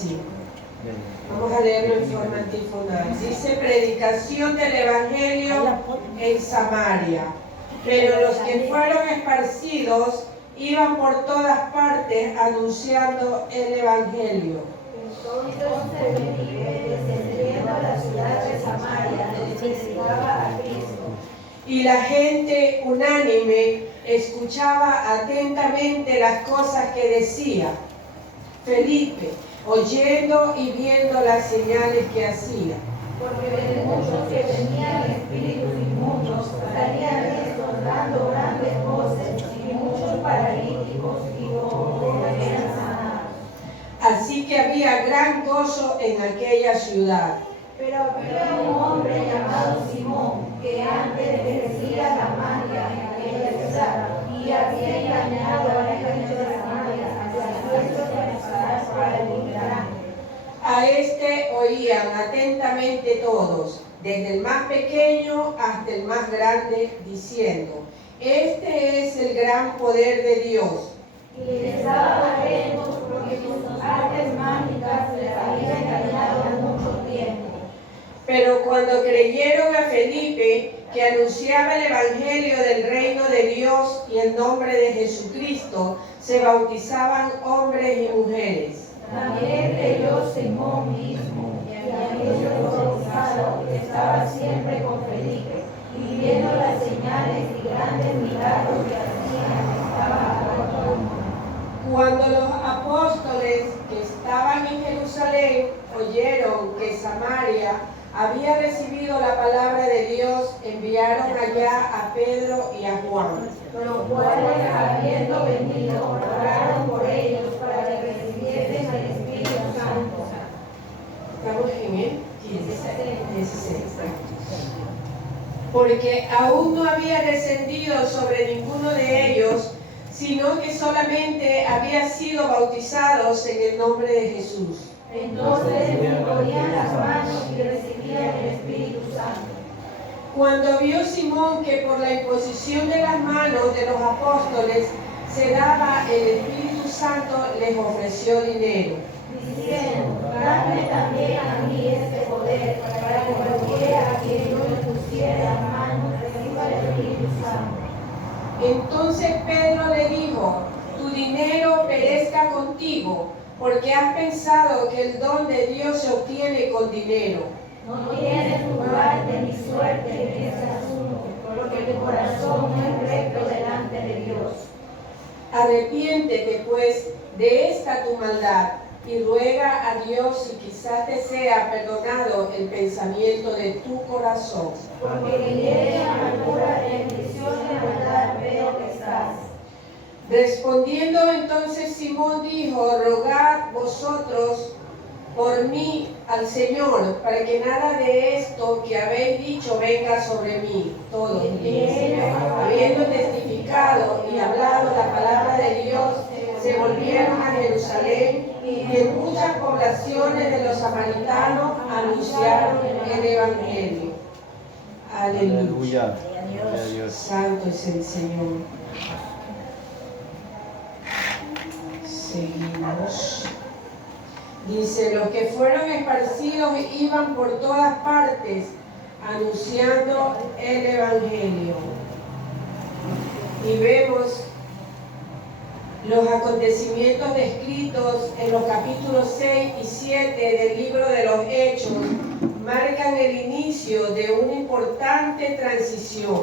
decía. Vamos a leerlo en forma antifonal. Dice: predicación del Evangelio en Samaria. Pero los que fueron esparcidos iban por todas partes anunciando el Evangelio. Entonces Felipe, descendiendo a la ciudad de Samaria, predicaba a Cristo. Y la gente unánime escuchaba atentamente las cosas que decía Felipe, oyendo y viendo las señales que hacía. Porque de muchos que tenían espíritus inmundos salían estos dando grandes voces, y muchos paralíticos y cojos eran sanados. Así que había gran gozo en aquella ciudad. Pero había un hombre llamado Simón, que antes ejercía la magia en aquella ciudad, y había engañado a la gente de Samaria, dispuestos a pasar para el inmigrante. A este oían atentamente todos, desde el más pequeño hasta el más grande, diciendo: este es el gran poder de Dios. Y les estaba atentos porque sus artes mágicas les habían engañado mucho tiempo. Pero cuando creyeron a Felipe, que anunciaba el Evangelio del reino de Dios y el nombre de Jesucristo, se bautizaban hombres y mujeres. También creyó Simón mismo, y aquellos bautizados que estaban siempre con Felipe, y viendo las señales y grandes milagros que hacían, estaban a todo el mundo. Cuando los apóstoles que estaban en Jerusalén oyeron que Samaria había recibido la palabra de Dios, enviaron allá a Pedro y a Juan. Los cuales, habiendo venido, oraron por ellos para que recibiesen el Espíritu Santo. Estamos en el 16. Porque aún no había descendido sobre ninguno de ellos, sino que solamente habían sido bautizados en el nombre de Jesús. Entonces imponían las manos y recibían el Espíritu Santo. Cuando vio Simón que por la imposición de las manos de los apóstoles se daba el Espíritu Santo, les ofreció dinero, diciendo: dame también a mí este poder, para que cualquiera a quien yo le pusiera las manos reciba el Espíritu Santo. Entonces Pedro le dijo: tu dinero perezca contigo, porque has pensado que el don de Dios se obtiene con dinero. No tienes tu parte ni suerte en este asunto, porque tu corazón no es recto delante de Dios. Arrepiéntete pues de esta tu maldad y ruega a Dios si quizás te sea perdonado el pensamiento de tu corazón. Porque en ella amargura y aflicción de maldad veo que estás. Respondiendo entonces Simón dijo: rogad vosotros por mí al Señor, para que nada de esto que habéis dicho venga sobre mí. Todos, habiendo testificado y hablado la palabra de Dios, se volvieron a Jerusalén, y en muchas poblaciones de los samaritanos anunciaron el Evangelio. Aleluya. Santo es el Señor. Seguimos. Dice: los que fueron esparcidos iban por todas partes anunciando el Evangelio. Y vemos los acontecimientos descritos en los capítulos 6 y 7 del libro de los Hechos marcan el inicio de una importante transición.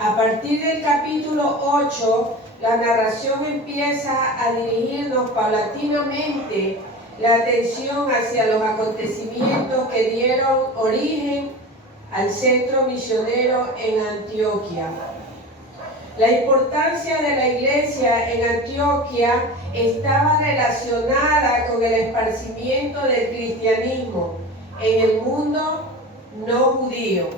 A partir del capítulo 8, la narración empieza a dirigirnos paulatinamente la atención hacia los acontecimientos que dieron origen al centro misionero en Antioquia. La importancia de la iglesia en Antioquia estaba relacionada con el esparcimiento del cristianismo en el mundo no judío.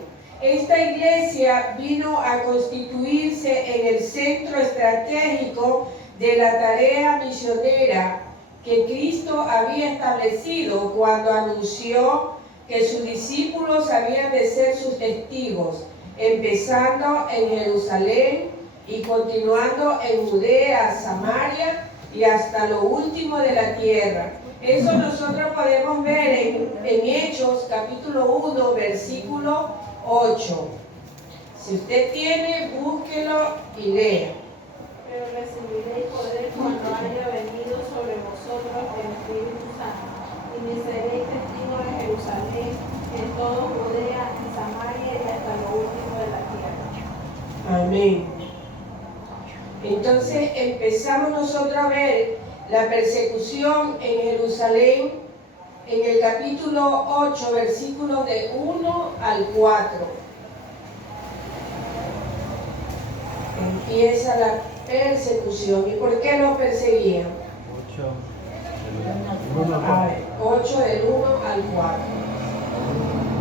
Esta iglesia vino a constituirse en el centro estratégico de la tarea misionera que Cristo había establecido cuando anunció que sus discípulos habían de ser sus testigos, empezando en Jerusalén y continuando en Judea, Samaria y hasta lo último de la tierra. Eso nosotros podemos ver en Hechos capítulo 1, versículo 8. Si usted tiene, búsquelo y lea. Pero recibiréis poder cuando haya venido sobre vosotros el Espíritu Santo, y me seréis testigos en Jerusalén, en todo Judea, en Samaria y hasta lo último de la tierra. Amén. Entonces empezamos nosotros a ver la persecución en Jerusalén en el capítulo 8, versículos de 1 al 4. Empieza la persecución. ¿Y por qué lo perseguían? 8 del 1 al 4.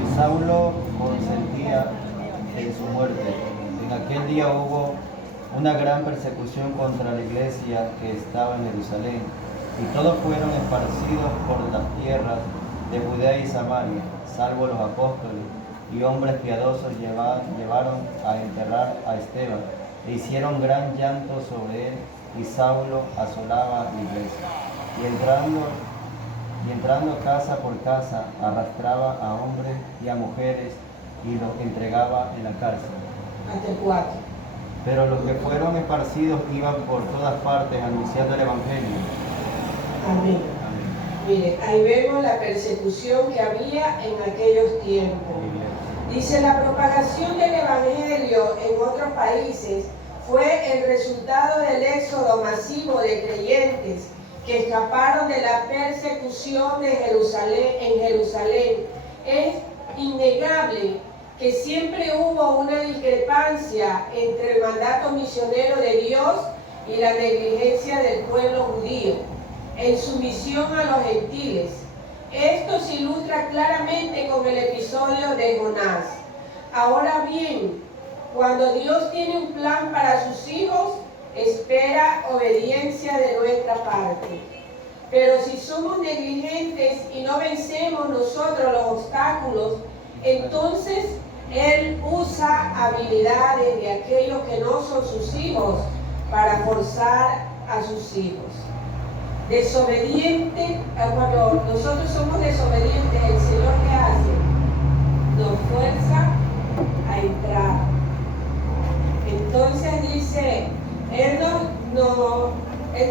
Y Saulo consentía en su muerte. En aquel día hubo una gran persecución contra la iglesia que estaba en Jerusalén, y todos fueron esparcidos por las tierras de Judea y Samaria, salvo los apóstoles, y hombres piadosos llevaron a enterrar a Esteban, e hicieron gran llanto sobre él, y Saulo asolaba la iglesia. Y entrando casa por casa, arrastraba a hombres y a mujeres, y los entregaba en la cárcel. Hasta el 4. Pero los que fueron esparcidos iban por todas partes anunciando el Evangelio. Amén. Mire, ahí vemos la persecución que había en aquellos tiempos. Dice, la propagación del Evangelio en otros países fue el resultado del éxodo masivo de creyentes que escaparon de la persecución de en Jerusalén. Es innegable que siempre hubo una discrepancia entre el mandato misionero de Dios y la negligencia del pueblo judío en su misión a los gentiles. Esto se ilustra claramente con el episodio de Jonás. Ahora bien, cuando Dios tiene un plan para sus hijos, espera obediencia de nuestra parte. Pero si somos negligentes y no vencemos nosotros los obstáculos, entonces Él usa habilidades de aquellos que no son sus hijos para forzar a sus hijos. Desobediente, cuando nosotros somos desobedientes, el Señor ¿qué hace? Nos fuerza a entrar. Entonces dice, Él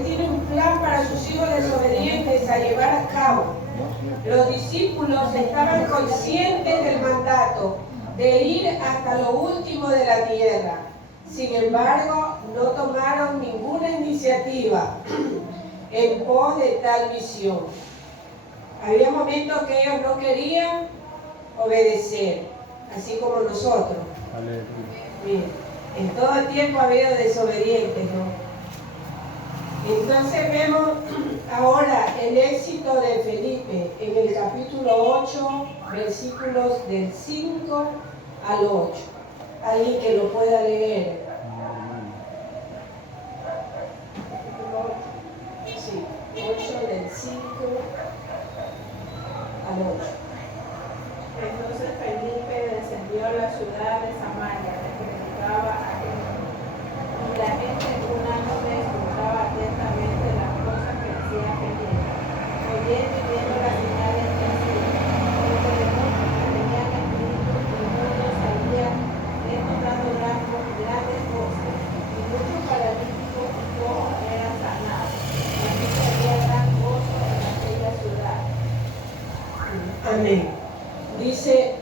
tiene un plan para sus hijos desobedientes a llevar a cabo. Los discípulos estaban conscientes del mandato de ir hasta lo último de la tierra. Sin embargo, no tomaron ninguna iniciativa en pos de tal misión. Había momentos que ellos no querían obedecer, así como nosotros. Bien, en todo el tiempo ha habido desobedientes, ¿no? Entonces vemos ahora el éxito de Felipe en el capítulo 8, versículos del 5 al 8. Alguien que lo pueda leer. Sí, 8 del 5 al 8. Entonces Felipe descendió a la ciudad de Samaria, que predicaba a Cristo. Y la gente unánime escuchaba atentamente las cosas que decía Felipe, oyendo y viendo las señales que hacía. Porque de muchos que tenían espíritus inmundos salían, estos dando grandes voces, y muchos paralíticos y cojos eran sanados. Así que había gran gozo en aquella ciudad. Amén. Dice,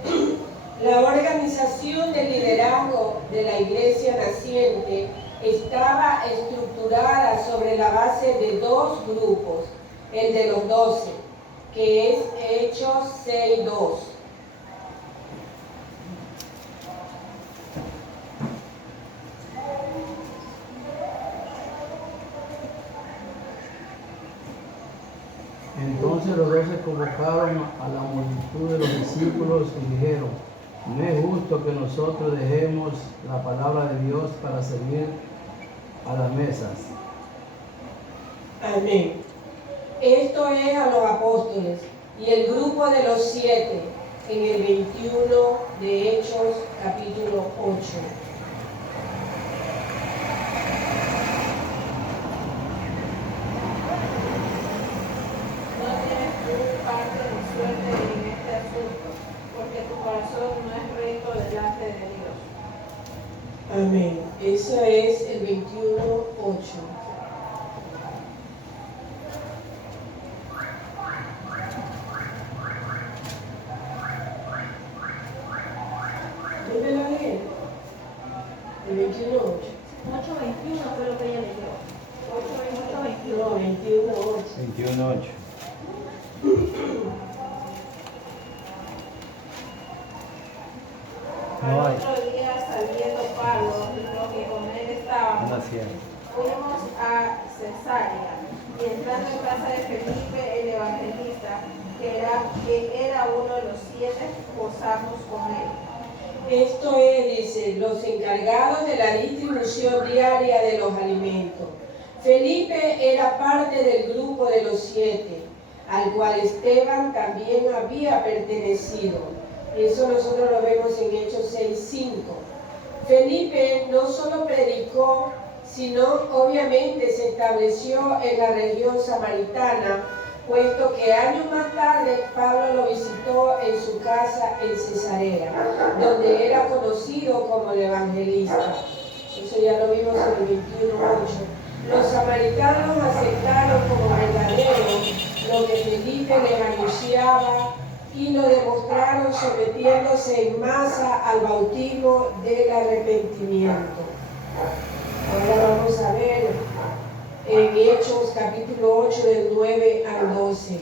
la organización del liderazgo de la iglesia naciente estaba estructurada sobre la base de dos grupos, el de los 12, que es Hechos 6:2. Entonces los 12 convocaron a la multitud de los discípulos y dijeron, no es justo que nosotros dejemos la palabra de Dios para servir a las mesas. Amén. Esto es a los apóstoles y el grupo de los 7 en el 21 de Hechos capítulo 8. No tienes corazón no es recto delante de Dios. Amén. Eso es el 21:8. ¿Dónde lo leen? El 21:8. 8:21 fue lo que ella leyó. 8:21. No, 21:8. 21:8. No Al hay. otro día, saliendo Pablo y los que con él estaban, Una sierra. fuimos a Cesarea, y entrando en casa de Felipe el evangelista, que era uno de los 7, posamos con él. Esto es, dice, los encargados de la distribución diaria de los alimentos. Felipe era parte del grupo de los 7, al cual Esteban también había pertenecido. Eso nosotros lo vemos en Hechos 6:5. Felipe no solo predicó, sino obviamente se estableció en la región samaritana, puesto que años más tarde Pablo lo visitó en su casa en Cesarea, donde era conocido como el evangelista. Eso ya lo vimos en el 21:8. Los samaritanos aceptaron como verdadero lo que Felipe les anunciaba y lo demostraron sometiéndose en masa al bautismo del arrepentimiento. Ahora vamos a ver en Hechos capítulo 8 del 9 al 12.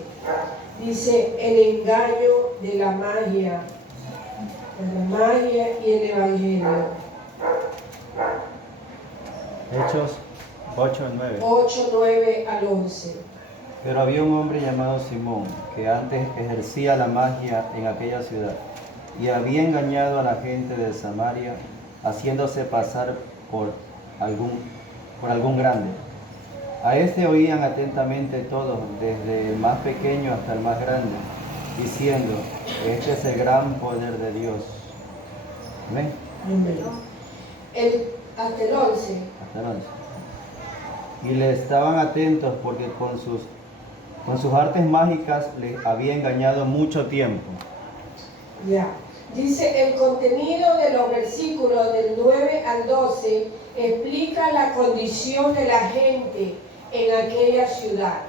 Dice el engaño de la magia y el evangelio. Hechos 8:9. 8, 9 al 11. Pero había un hombre llamado Simón, que antes ejercía la magia en aquella ciudad, y había engañado a la gente de Samaria, haciéndose pasar por algún grande. A este oían atentamente todos, desde el más pequeño hasta el más grande, diciendo, este es el gran poder de Dios. ¿Ven? Hasta el 11. Hasta el 11. Y le estaban atentos porque con sus artes mágicas les había engañado mucho tiempo. Ya. Dice el contenido de los versículos del 9 al 12 explica la condición de la gente en aquella ciudad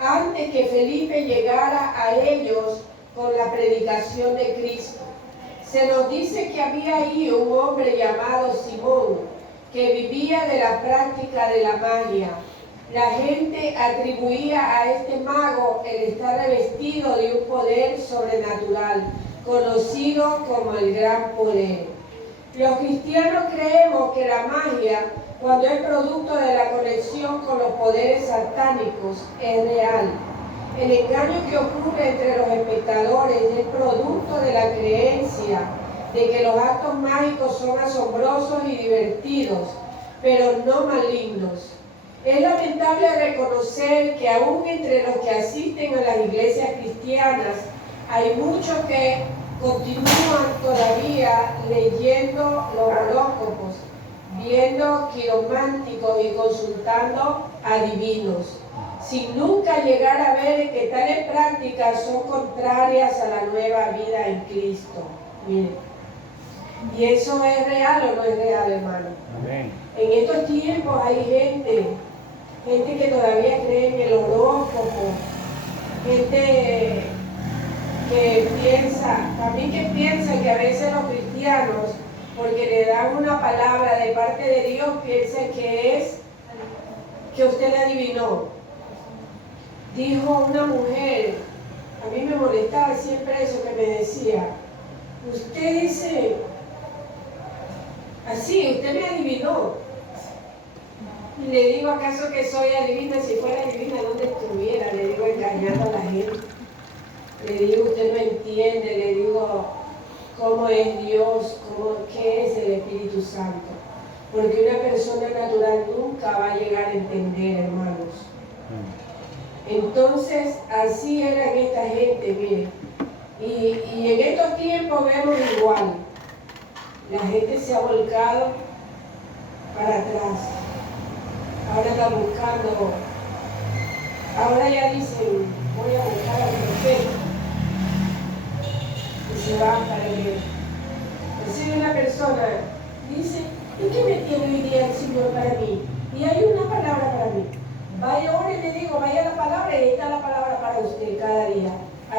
antes que Felipe llegara a ellos con la predicación de Cristo. Se nos dice que había ahí un hombre llamado Simón que vivía de la práctica de la magia. La gente atribuía a este mago el estar revestido de un poder sobrenatural, conocido como el gran poder. Los cristianos creemos que la magia, cuando es producto de la conexión con los poderes satánicos, es real. El engaño que ocurre entre los espectadores es producto de la creencia de que los actos mágicos son asombrosos y divertidos, pero no malignos. Es lamentable reconocer que aún entre los que asisten a las iglesias cristianas hay muchos que continúan todavía leyendo los horóscopos, viendo quirománticos y consultando adivinos, sin nunca llegar a ver que tales prácticas son contrarias a la nueva vida en Cristo. Miren. ¿Y eso es real o no es real, hermano? Amén. En estos tiempos hay gente que todavía cree en el horóscopo, gente que piensa que a veces los cristianos, porque le dan una palabra de parte de Dios, piensan que es que usted le adivinó. Dijo una mujer, a mí me molestaba siempre eso que me decía, usted dice, así, usted me adivinó. Y le digo, ¿acaso que soy adivina? Si fuera adivina, ¿dónde estuviera? Le digo, engañando a la gente. Le digo, usted no entiende, le digo, ¿cómo es Dios? ¿Qué es el Espíritu Santo? Porque una persona natural nunca va a llegar a entender, hermanos. Entonces, así eran esta gente, miren. Y en estos tiempos vemos igual. La gente se ha volcado para atrás. Ahora están buscando, ahora ya dicen, voy a buscar al profeta. Y se van para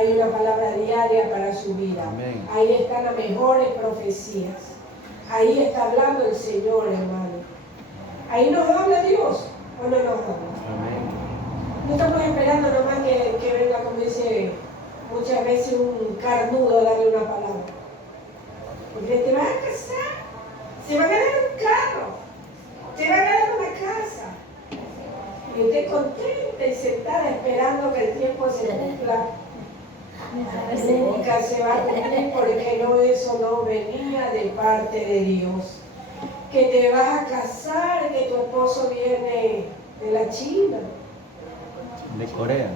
hay una palabra diaria para su vida. Amén. Ahí están las mejores profecías. Ahí está hablando el Señor, hermano. Ahí nos habla Dios, ¿o no nos habla? Amén. No estamos esperando nomás que venga, como dice muchas veces, un carnudo a darle una palabra. Porque te vas a casar, se va a ganar un carro, te va a ganar una casa. Y usted contenta y sentada esperando que el tiempo se cumpla. Nunca se va a cumplir porque eso no venía de parte de Dios. Que te vas a casar, que tu esposo viene de la China. De Corea.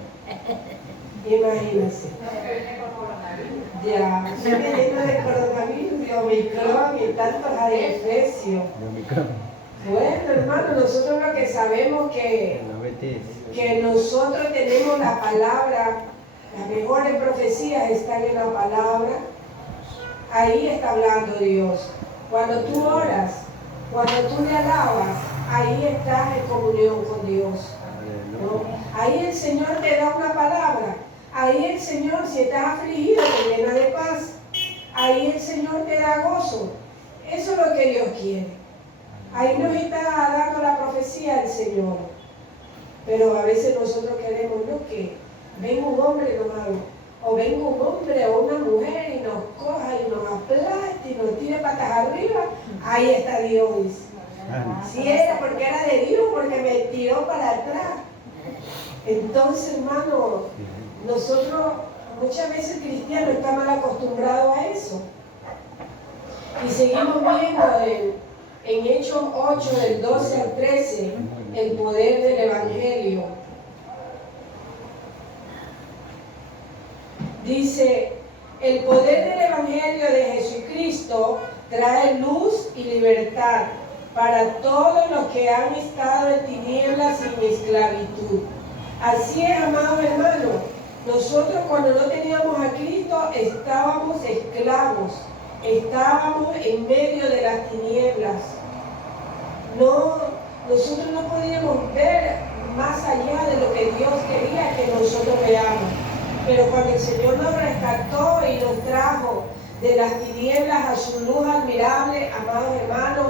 Imagínense. Ya, viene lleno de coronavirus, de Omicron y tantos adefesios. De Omicron. Bueno, hermano, nosotros lo que sabemos De la Betis. que nosotros tenemos la palabra, las mejores profecías están en la palabra. Ahí está hablando Dios. Cuando tú oras, cuando tú le alabas, ahí estás en comunión con Dios. ¿No? Ahí el Señor te da una palabra. Ahí el Señor, si estás afligido, te llena de paz. Ahí el Señor te da gozo. Eso es lo que Dios quiere. Ahí nos está dando la profecía del Señor. Pero a veces nosotros queremos, ¿no? Que venga un hombre o venga un hombre o una mujer y nos coja y nos aplaste y nos tire patas arriba. Ahí está Dios. Si era porque era de Dios, porque me tiró para atrás. Entonces, hermano, nosotros muchas veces cristianos estamos mal acostumbrados a eso. Y seguimos viendo en Hechos 8, del 12 al 13, el poder del Evangelio. Dice, el poder del Evangelio de Jesucristo trae luz y libertad para todos los que han estado en tinieblas y en esclavitud. Así es, amados hermanos, nosotros cuando no teníamos a Cristo estábamos esclavos, estábamos en medio de las tinieblas. Nosotros no podíamos ver más allá de lo que Dios quería que nosotros veamos. Pero cuando el Señor nos rescató y nos trajo de las tinieblas a su luz admirable, amados hermanos,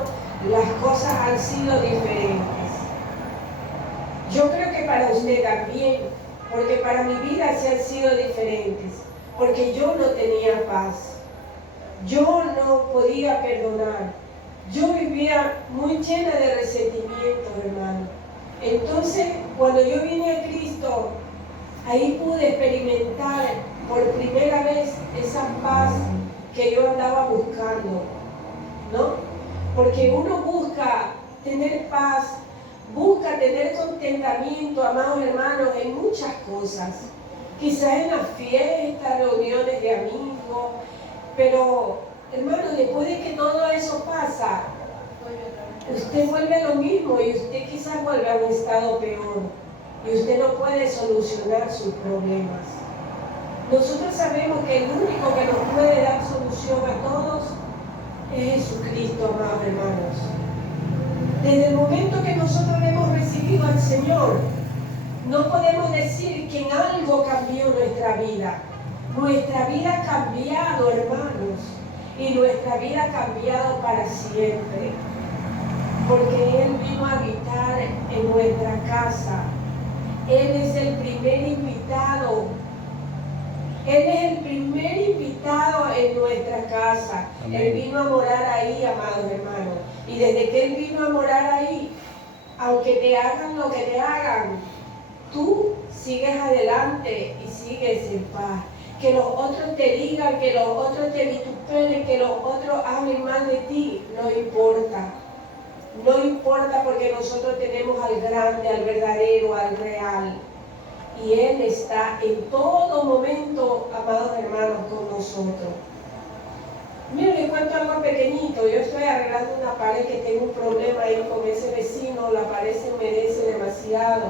las cosas han sido diferentes. Yo creo que para usted también, porque para mi vida se han sido diferentes, porque yo no tenía paz, yo no podía perdonar, yo vivía muy llena de resentimiento, hermano. Entonces, cuando yo vine a Cristo, ahí pude experimentar por primera vez esa paz que yo andaba buscando, ¿no? Porque uno busca tener paz, busca tener contentamiento, amados hermanos, en muchas cosas. Quizás en las fiestas, reuniones de amigos, pero, hermano, después de que todo eso pasa, usted vuelve a lo mismo y usted quizás vuelve a un estado peor. Y usted no puede solucionar sus problemas. Nosotros sabemos que el único que nos puede dar solución a todos es Jesucristo, amados hermanos. Desde el momento que nosotros hemos recibido al Señor, no podemos decir que en algo cambió nuestra vida. Nuestra vida ha cambiado, hermanos, y nuestra vida ha cambiado para siempre. Porque Él vino a habitar en nuestra casa. Él es el primer invitado. Él es el primer invitado en nuestra casa. Amén. Él vino a morar ahí, amados hermanos. Y desde que Él vino a morar ahí, aunque te hagan lo que te hagan, tú sigues adelante y sigues en paz. Que los otros te digan, que los otros te vituperen, que los otros hablen mal de ti, no importa. No importa porque nosotros tenemos al grande, al verdadero, al real. Y Él está en todo momento, amados hermanos, con nosotros. Miren, les cuento algo pequeñito. Yo estoy arreglando una pared que tengo un problema ahí con ese vecino. La pared se humedece demasiado.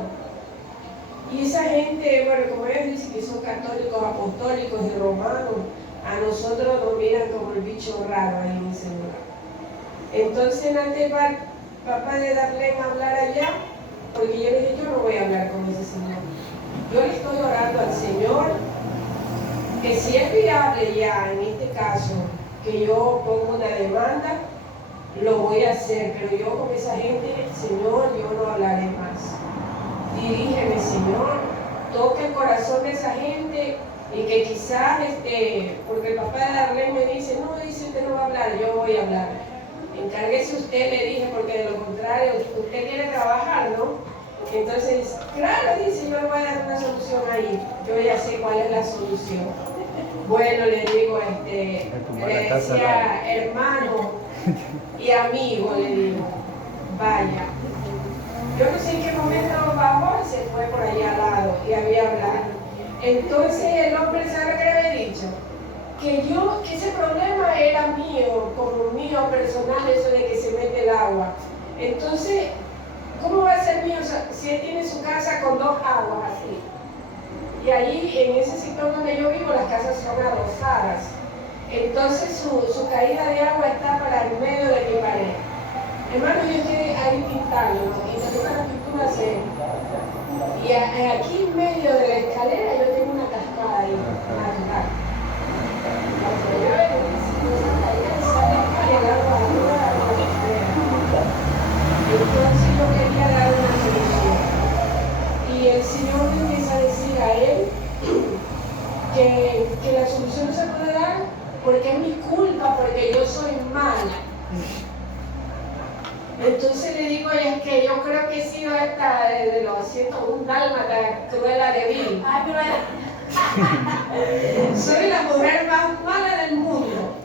Y esa gente, bueno, como ellos dicen que son católicos, apostólicos y romanos, a nosotros nos miran como el bicho raro ahí en ese lugar. Entonces, antes papá de Darlene a hablar allá, porque yo le dije, yo no voy a hablar con ese señor. Yo le estoy orando al Señor que si es viable ya en este caso que yo pongo una demanda, lo voy a hacer, pero yo con esa gente, Señor, yo no hablaré más. Dirígeme, Señor, toca el corazón de esa gente y que quizás, porque el papá de Darlene me dice, no, dice usted no va a hablar, yo voy a hablar. Encárguese usted, le dije, porque de lo contrario, usted quiere trabajar, ¿no? Entonces dice, claro, dice, yo le voy a dar una solución ahí, yo ya sé cuál es la solución. Bueno, le digo, le decía, hermano y amigo, le digo, vaya. Yo no sé en qué momento bajó y se fue por allá al lado y había hablado. Entonces el hombre, ¿sabe lo que le había dicho? Que ese problema era mío, como mío personal, eso de que se mete el agua. Entonces, ¿cómo va a ser mío si él tiene su casa con 2 aguas así? Y ahí, en ese sector donde yo vivo, las casas son adosadas. Entonces su caída de agua está para el medio de mi pared. Hermano, yo estoy ahí pintando, ¿no? Y me toca la pintura hacer. Y aquí en medio de la escalera yo tengo una cascada ahí, natural. Cuando llueve, sale el agua arriba, entonces yo quería dar una solución. Y el Señor me empieza a decir a él que la solución no se puede dar porque es mi culpa, porque yo soy mala. Entonces le digo, es que yo creo que he sido esta de los 101 dálmatas, Cruella de Vil. Soy la mujer más mala del mundo.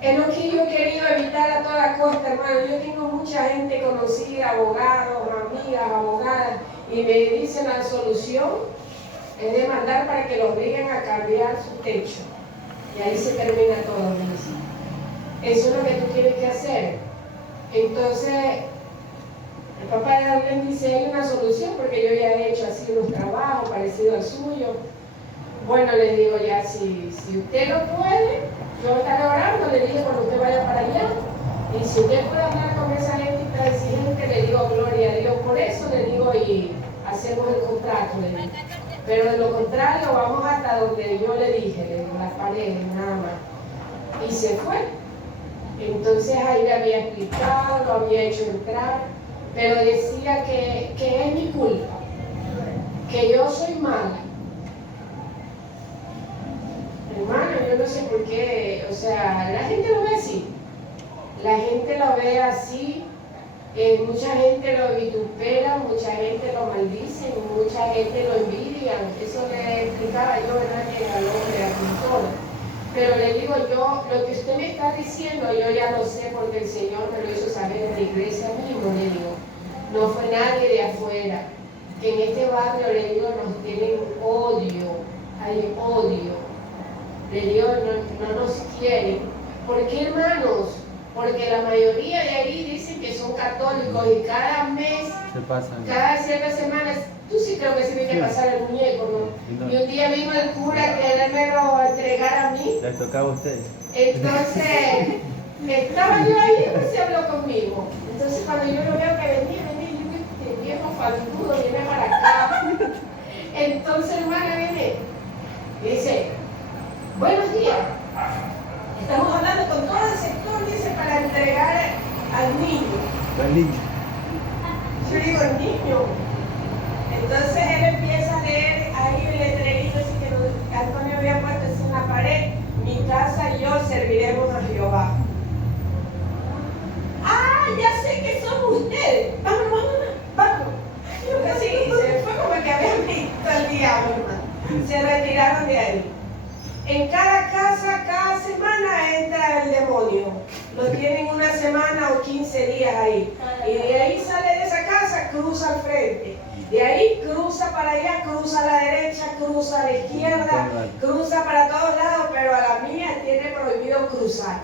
Es lo que yo he querido evitar a toda costa, hermano. Yo tengo mucha gente conocida, abogados, amigas, abogadas, y me dicen la solución es demandar para que los obliguen a cambiar su techo. Y ahí se termina todo, me dicen. Eso es lo que tú tienes que hacer. Entonces, el papá de Darlene dice, hay una solución porque yo ya he hecho así unos trabajos parecidos al suyo. Bueno, le digo ya, si usted lo puede, yo estaré orando, le dije cuando usted vaya para allá. Y si usted puede hablar con esa gente intransigente, le digo gloria a Dios por eso, le digo y hacemos el contrato, le digo. Pero de lo contrario, vamos hasta donde yo le dije, le digo, las paredes, nada más. Y se fue. Entonces ahí le había explicado, lo había hecho entrar, pero decía que es mi culpa, que yo soy mala. Hermano, yo no sé por qué, o sea, la gente lo ve así. La gente lo ve así, mucha gente lo vitupera, mucha gente lo maldice, mucha gente lo envidia. Eso le explicaba yo, ¿verdad?, que al hombre, al pintor. Pero le digo yo, lo que usted me está diciendo, yo ya lo sé porque el Señor me lo hizo saber en la iglesia mismo, le digo. No fue nadie de afuera. Que en este barrio, le digo, nos tienen odio, hay odio. Le digo, no nos quieren. ¿Por qué, hermanos? Porque la mayoría de ahí dicen que son católicos y cada mes, cada ciertas semanas, tú sí creo que se viene a pasar el muñeco, ¿no? Y un día vino el cura a querérmelo entregar a mí. ¿Les tocaba a usted? Entonces, estaba yo ahí y no se habló conmigo. Entonces, cuando yo lo veo que venía, yo este viejo faltudo viene para acá. Entonces, hermana, viene y dice, buenos días. Estamos hablando con todo el sector, dice, para entregar al niño. ¿Al niño? Yo digo, el niño. Entonces él empieza a leer ahí el letrerito, así que Antonio había puesto así en la pared, mi casa y yo serviremos a Jehová. Ah, ya sé que somos ustedes. Vamos. Yo casi se me fue como que habían visto al diablo, hermano. Se retiraron de ahí. En cada casa, cada semana entra el demonio. Lo tienen una semana o 15 días ahí. Y de ahí sale de esa casa, cruza al frente. De ahí cruza para allá, cruza a la derecha, cruza a la izquierda, cruza para todos lados, pero a la mía tiene prohibido cruzar.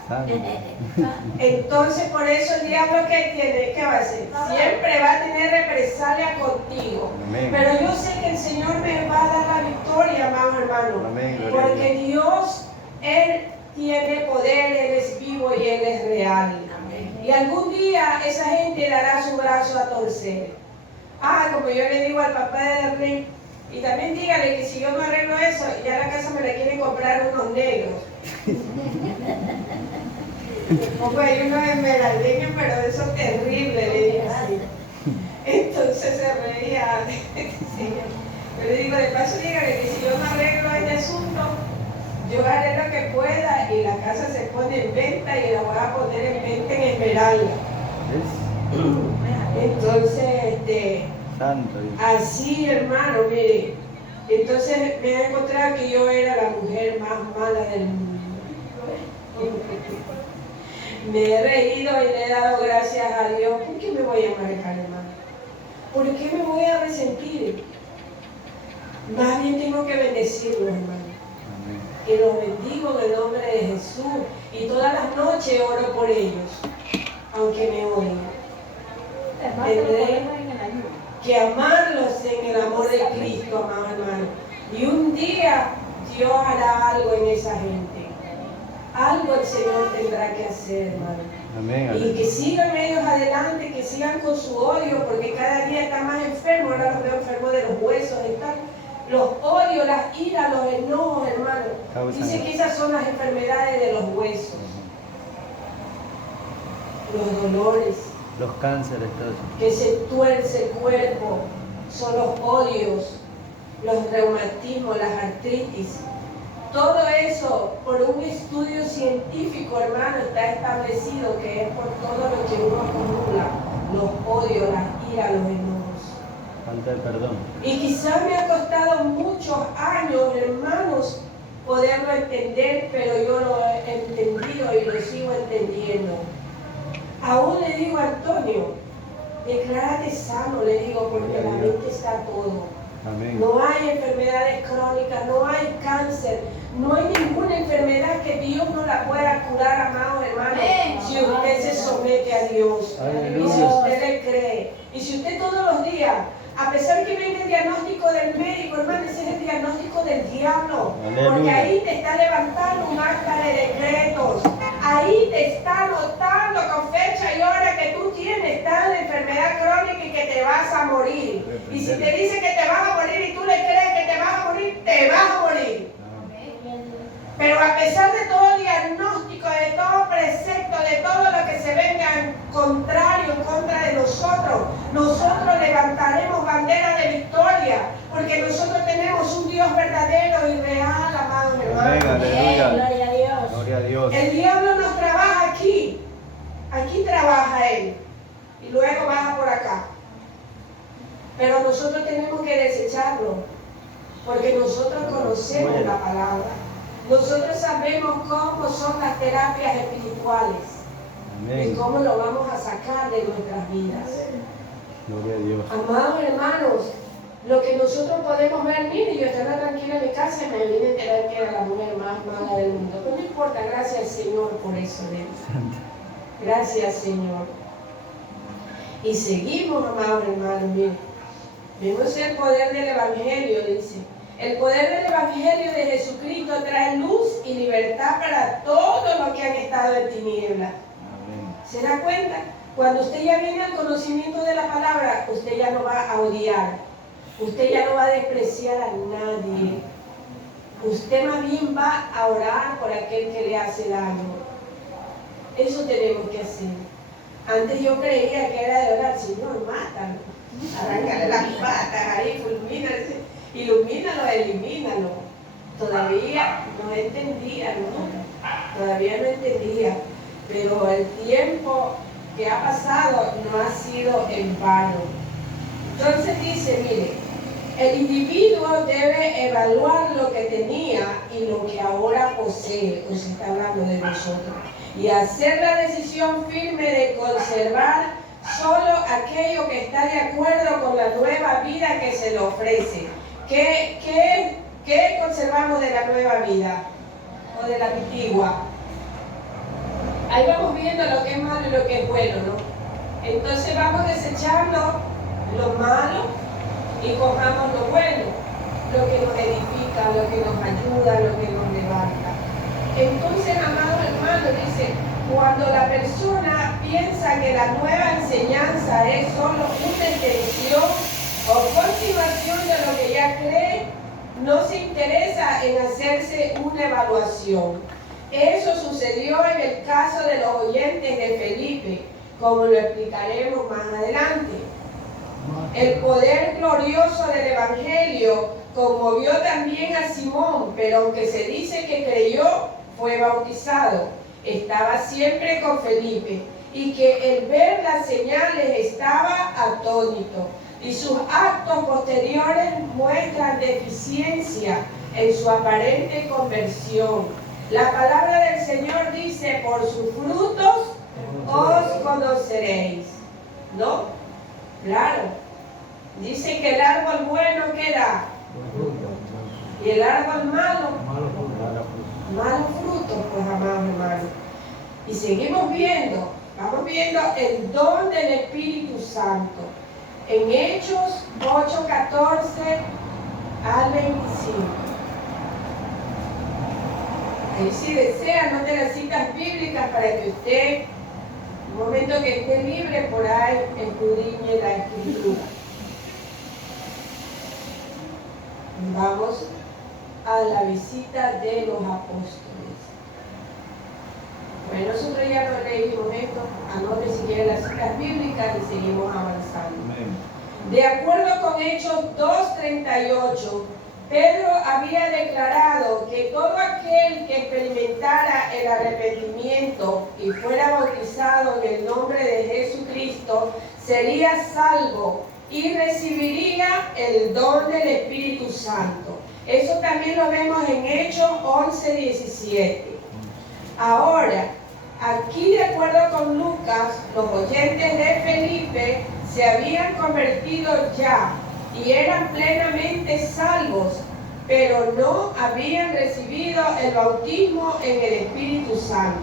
Entonces, por eso el diablo, ¿qué tiene? ¿Qué va a hacer? Siempre va a tener represalia contigo. Pero yo sé que el Señor me va a dar la victoria, amado hermano. Porque Dios, Él tiene poder, Él es vivo y Él es real. Y algún día esa gente dará su brazo a torcer. Ah, como yo le digo al papá de Darlene, Y también dígale que si yo no arreglo eso, ya la casa me la quieren comprar unos negros. Como hay unos esmeraldeños, pero de esos terribles, le dije así. Entonces se reía. Pero le digo, de paso dígale que si yo no arreglo este asunto, yo haré lo que pueda y la casa se pone en venta y la voy a poner en venta en Esmeralda. Entonces, Santo. así, hermano, mire. Entonces me he encontrado que yo era la mujer más mala del mundo. Me he reído y le he dado gracias a Dios. ¿Por qué me voy a amargar, hermano? ¿Por qué me voy a resentir? Más bien tengo que bendecirlo, hermano. Y los bendigo en el nombre de Jesús. Y todas las noches oro por ellos, aunque me odien. Tendré que amarlos en el amor de Cristo, amado hermano. Y un día Dios hará algo en esa gente. Algo el Señor tendrá que hacer, hermano. Amén. Y que sigan ellos adelante, que sigan con su odio, porque cada día están más enfermos. Ahora los veo enfermos de los huesos, están los odios, las iras, los enojos, hermano. Dice que esas son las enfermedades de los huesos, los dolores, Los cánceres, todo eso. que se tuerce el cuerpo, son los odios, los reumatismos, las artritis. Todo eso, por un estudio científico, hermano, está establecido que es por todo lo que uno acumula, los odios, las iras, los enojos. Falta de perdón. Y quizás me ha costado muchos años, hermanos, poderlo entender, pero yo lo he entendido y lo sigo entendiendo. Aún le digo a Antonio, declárate sano, le digo, porque la mente está todo. Amén. No hay enfermedades crónicas, no hay cáncer, no hay ninguna enfermedad que Dios no la pueda curar, amados hermanos, si usted se somete a Dios y si usted le cree. Y si usted todos los días, a pesar que venga el diagnóstico del médico, hermano, ese es el diagnóstico del diablo, porque ahí te está levantando un acta de decretos, ahí te está anotando con fecha y hora que tú tienes tal enfermedad crónica y que te vas a morir. Y si te dice que te vas a morir y tú le crees que te vas a morir, te vas a morir. Pero a pesar de todo diagnóstico, de todo precepto, de todo lo que se venga en contrario, en contra de nosotros, nosotros levantaremos bandera de victoria, porque nosotros tenemos un Dios verdadero y real, amados hermanos. Amén, aleluya. Gloria a Dios. Gloria a Dios. El diablo nos trabaja aquí trabaja él, y luego baja por acá. Pero nosotros tenemos que desecharlo, porque nosotros conocemos la palabra. Nosotros sabemos cómo son las terapias espirituales. Amén. Y cómo lo vamos a sacar de nuestras vidas. Gloria a Dios. Amados hermanos, lo que nosotros podemos ver, mire, yo estaba tranquila en mi casa y me vine a enterar que era la mujer más mala del mundo. Pero no importa, gracias al Señor por eso, ¿no? Gracias, Señor. Y seguimos, amados hermanos, miren. Vemos el poder del Evangelio, dice. El poder del Evangelio de Jesucristo trae luz y libertad para todos los que han estado en tinieblas. Amén. ¿Se da cuenta? Cuando usted ya viene al conocimiento de la palabra, usted ya no va a odiar. Usted ya no va a despreciar a nadie. Usted más bien va a orar por aquel que le hace daño. Eso tenemos que hacer. Antes yo creía que era de orar, Señor, mátalo. Arráncale las patas ahí, fulmínalo. Ilumínalo, elimínalo. Todavía no entendía, ¿no? Todavía no entendía. Pero el tiempo que ha pasado no ha sido en vano. Entonces dice, mire, el individuo debe evaluar lo que tenía y lo que ahora posee, pues está hablando de nosotros, y hacer la decisión firme de conservar solo aquello que está de acuerdo con la nueva vida que se le ofrece. ¿Qué conservamos de la nueva vida o de la antigua? Ahí vamos viendo lo que es malo y lo que es bueno, ¿no? Entonces vamos desechando lo malo y cojamos lo bueno, lo que nos edifica, lo que nos ayuda, lo que nos levanta. Entonces, amados hermanos, dice, cuando la persona piensa que la nueva enseñanza es solo una extensión o continuación de lo que ya cree, no se interesa en hacerse una evaluación. Eso sucedió en el caso de los oyentes de Felipe, como lo explicaremos más adelante. El poder glorioso del Evangelio conmovió también a Simón, pero aunque se dice que creyó, fue bautizado. Estaba siempre con Felipe y que el ver las señales estaba atónito. Y sus actos posteriores muestran deficiencia en su aparente conversión. La palabra del Señor dice, por sus frutos os conoceréis. ¿No? Claro. Dice que el árbol bueno, ¿qué da? Y el árbol malo, malos frutos, pues, amados hermanos. Y seguimos viendo, vamos viendo el don del Espíritu Santo. En Hechos 8:14 al 25. Ahí si desea, anote las citas bíblicas para que usted, un momento que esté libre, por ahí escudriñe la Escritura. Vamos a la visita de los apóstoles. Bueno, nosotros ya lo leímos esto, anote si quiere las citas bíblicas y seguimos avanzando. De acuerdo con Hechos 2:38, Pedro había declarado que todo aquel que experimentara el arrepentimiento y fuera bautizado en el nombre de Jesucristo sería salvo y recibiría el don del Espíritu Santo. Eso también lo vemos en Hechos 11:17. Ahora, aquí de acuerdo con Lucas, los oyentes de Felipe se habían convertido ya y eran plenamente salvos, pero no habían recibido el bautismo en el Espíritu Santo.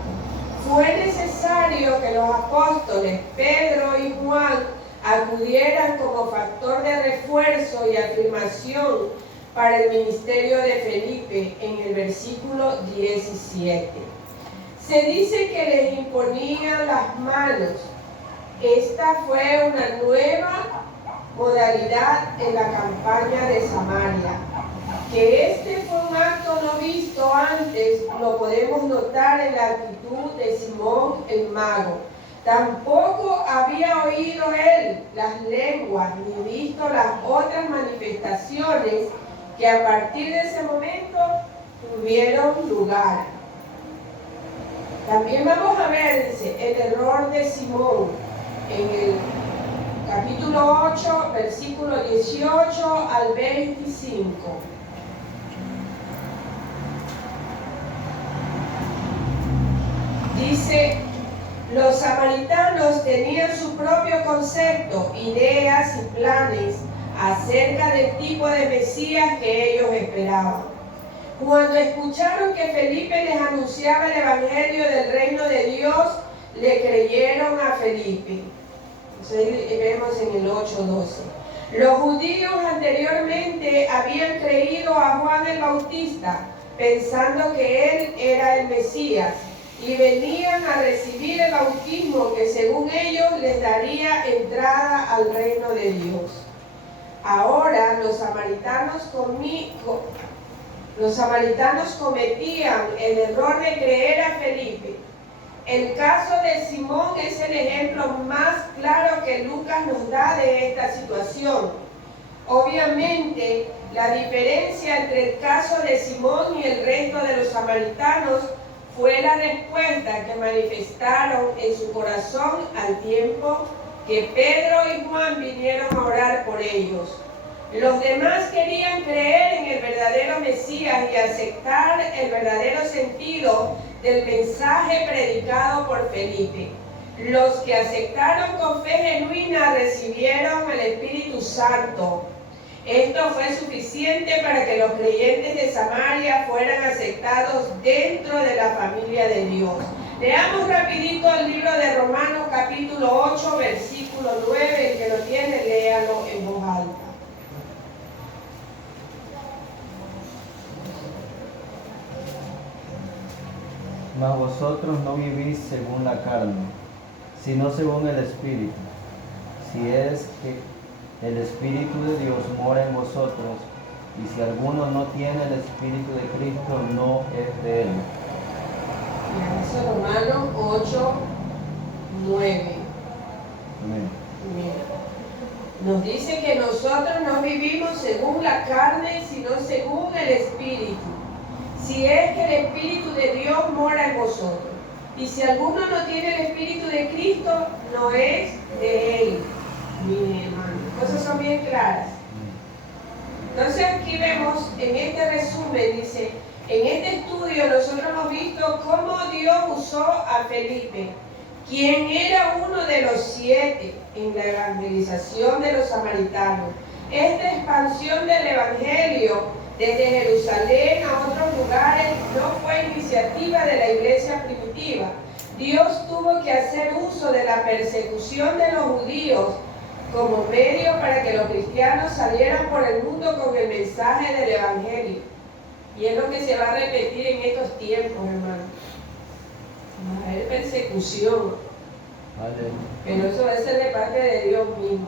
Fue necesario que los apóstoles Pedro y Juan acudieran como factor de refuerzo y afirmación para el ministerio de Felipe en el versículo 17. Se dice que les imponían las manos. Esta fue una nueva modalidad en la campaña de Samaria. Que este fue un acto no visto antes, lo podemos notar en la actitud de Simón el mago. Tampoco había oído él las lenguas ni visto las otras manifestaciones que a partir de ese momento tuvieron lugar. También vamos a ver, dice, el error de Simón en el capítulo 8, versículo 18 al 25. Dice, los samaritanos tenían su propio concepto, ideas y planes acerca del tipo de Mesías que ellos esperaban. Cuando escucharon que Felipe les anunciaba el Evangelio del reino de Dios, le creyeron a Felipe. Entonces vemos en el 8:12. Los judíos anteriormente habían creído a Juan el Bautista, pensando que él era el Mesías, y venían a recibir el bautismo que según ellos les daría entrada al reino de Dios. Ahora los samaritanos cometían el error de creer a Felipe. El caso de Simón es el ejemplo más claro que Lucas nos da de esta situación. Obviamente, la diferencia entre el caso de Simón y el resto de los samaritanos fue la respuesta que manifestaron en su corazón al tiempo que Pedro y Juan vinieron a orar por ellos. Los demás querían creer en el verdadero Mesías y aceptar el verdadero sentido del mensaje predicado por Felipe. Los que aceptaron con fe genuina recibieron el Espíritu Santo. Esto fue suficiente para que los creyentes de Samaria fueran aceptados dentro de la familia de Dios. Leamos rapidito el libro de Romanos capítulo 8, versículo 9. El que lo tiene, léalo en voz alta. Mas vosotros no vivís según la carne, sino según el Espíritu. Si es que el Espíritu de Dios mora en vosotros, Y si alguno no tiene el Espíritu de Cristo, no es de él. Y eso Romanos 8, 9. Amén. Nos dice que nosotros no vivimos según la carne, sino según el Espíritu. Si es que el Espíritu de Dios mora en vosotros. Y si alguno no tiene el Espíritu de Cristo, no es de él. Mi hermano, cosas son bien claras. Entonces aquí vemos en este resumen, dice, en este estudio nosotros hemos visto cómo Dios usó a Felipe, quien era uno de los 7 en la evangelización de los samaritanos. Esta expansión del evangelio desde Jerusalén a otros lugares no fue iniciativa de la iglesia primitiva. Dios tuvo que hacer uso de la persecución de los judíos como medio para que los cristianos salieran por el mundo con el mensaje del evangelio. Y es lo que se va a repetir en estos tiempos, hermano. Va a haber persecución. Pero eso va a ser de parte de Dios mismo.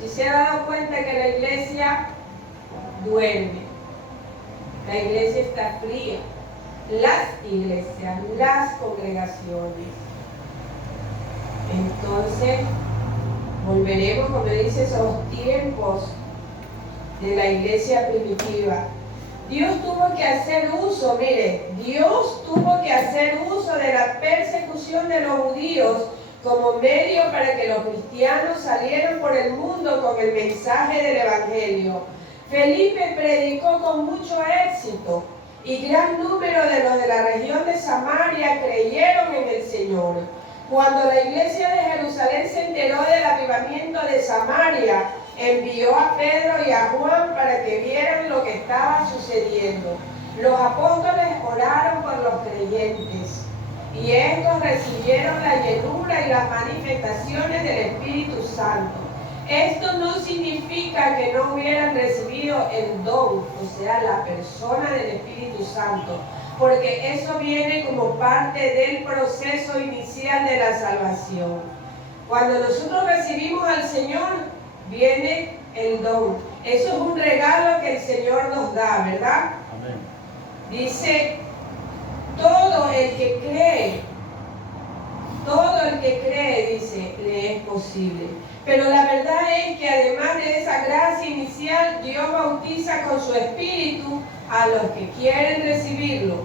Si se ha dado cuenta que la iglesia duerme, la iglesia está fría, las iglesias, las congregaciones. Entonces, volveremos, como dice, esos tiempos de la iglesia primitiva. Dios tuvo que hacer uso, mire, Dios tuvo que hacer uso de la persecución de los judíos como medio para que los cristianos salieran por el mundo con el mensaje del evangelio. Felipe predicó con mucho éxito y gran número de los de la región de Samaria creyeron en el Señor. Cuando la iglesia de Jerusalén se enteró del avivamiento de Samaria, envió a Pedro y a Juan para que vieran lo que estaba sucediendo. Los apóstoles oraron por los creyentes y estos recibieron la llenura y las manifestaciones del Espíritu Santo. Esto no significa que no hubieran recibido el don, o sea, la persona del Espíritu Santo, porque eso viene como parte del proceso inicial de la salvación. Cuando nosotros recibimos al Señor, viene el don. Eso es un regalo que el Señor nos da, ¿verdad? Amén. Dice, todo el que cree, dice, le es posible. Pero la verdad es que además de esa gracia inicial, Dios bautiza con su Espíritu a los que quieren recibirlo.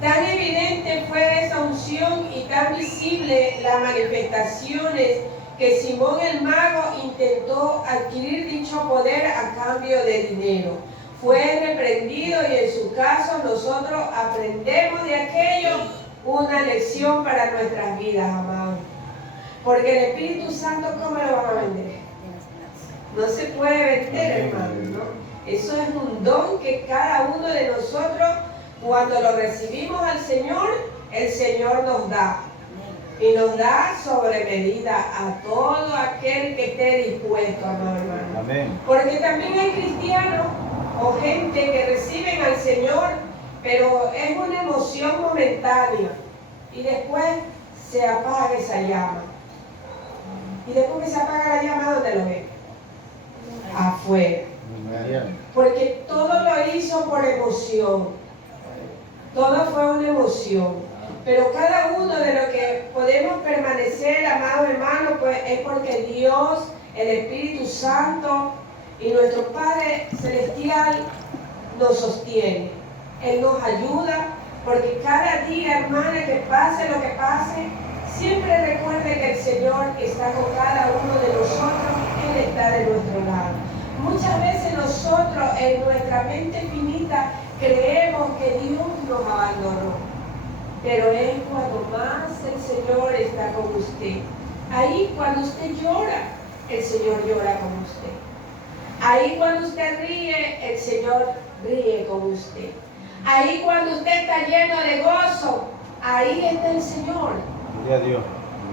Tan evidente fue esa unción y tan visible las manifestaciones que Simón el mago intentó adquirir dicho poder a cambio de dinero. Fue reprendido y en su caso nosotros aprendemos de aquello una lección para nuestras vidas, amados. Porque el Espíritu Santo, ¿cómo lo van a vender? No se puede vender, hermano, ¿no? Eso es un don que cada uno de nosotros, cuando lo recibimos al Señor, el Señor nos da. Y nos da sobre medida a todo aquel que esté dispuesto, amado hermano. Amén. Porque también hay cristianos o gente que reciben al Señor, pero es una emoción momentánea. Y después se apaga esa llama. Y después que se apaga la llama, ¿dónde lo ven? Afuera. Porque todo lo hizo por emoción. Todo fue una emoción. Pero cada uno de lo que podemos permanecer, amados hermanos, pues es porque Dios, el Espíritu Santo y nuestro Padre Celestial nos sostiene. Él nos ayuda, porque cada día, hermana, que pase lo que pase, siempre recuerde que el Señor está con cada uno de nosotros, Él está de nuestro lado. Muchas veces nosotros en nuestra mente finita creemos que Dios nos abandonó. Pero es cuando más el Señor está con usted. Ahí cuando usted llora, el Señor llora con usted. Ahí cuando usted ríe, el Señor ríe con usted. Ahí cuando usted está lleno de gozo, ahí está el Señor. Gloria a Dios.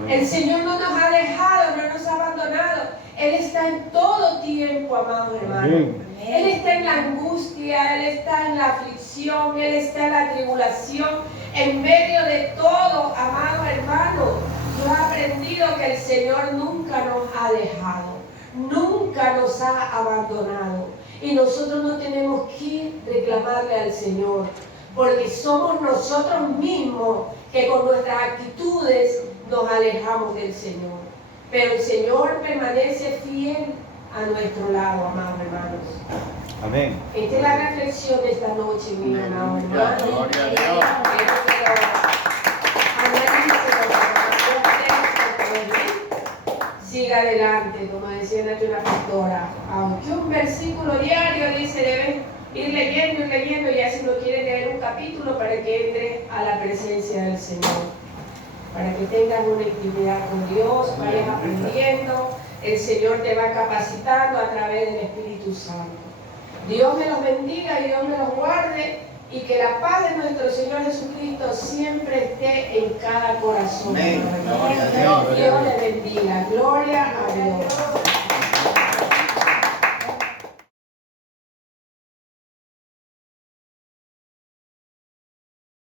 El Señor no nos ha dejado, no nos ha abandonado. Él está en todo tiempo, amados hermanos. Él está en la angustia, Él está en la aflicción, Él está en la tribulación. En medio de todo, amado hermano, yo he aprendido que el Señor nunca nos ha dejado, nunca nos ha abandonado. Y nosotros no tenemos que reclamarle al Señor, porque somos nosotros mismos que con nuestras actitudes nos alejamos del Señor. Pero el Señor permanece fiel a nuestro lado, amados hermanos. Amén. Esta es la reflexión de esta noche, mi amado hermano. Gloria a Dios. Siga adelante, como decía nuestra pastora. Aunque un versículo diario dice, deben ir leyendo, y así no quiere leer un capítulo para que entre a la presencia del Señor. Para que tengas una intimidad con Dios, vayas aprendiendo. El Señor te va capacitando a través del Espíritu Santo. Dios me los bendiga y Dios me los guarde, y que la paz de nuestro Señor Jesucristo siempre esté en cada corazón. Amén. Gloria a Dios. Dios le bendiga. Gloria a Dios.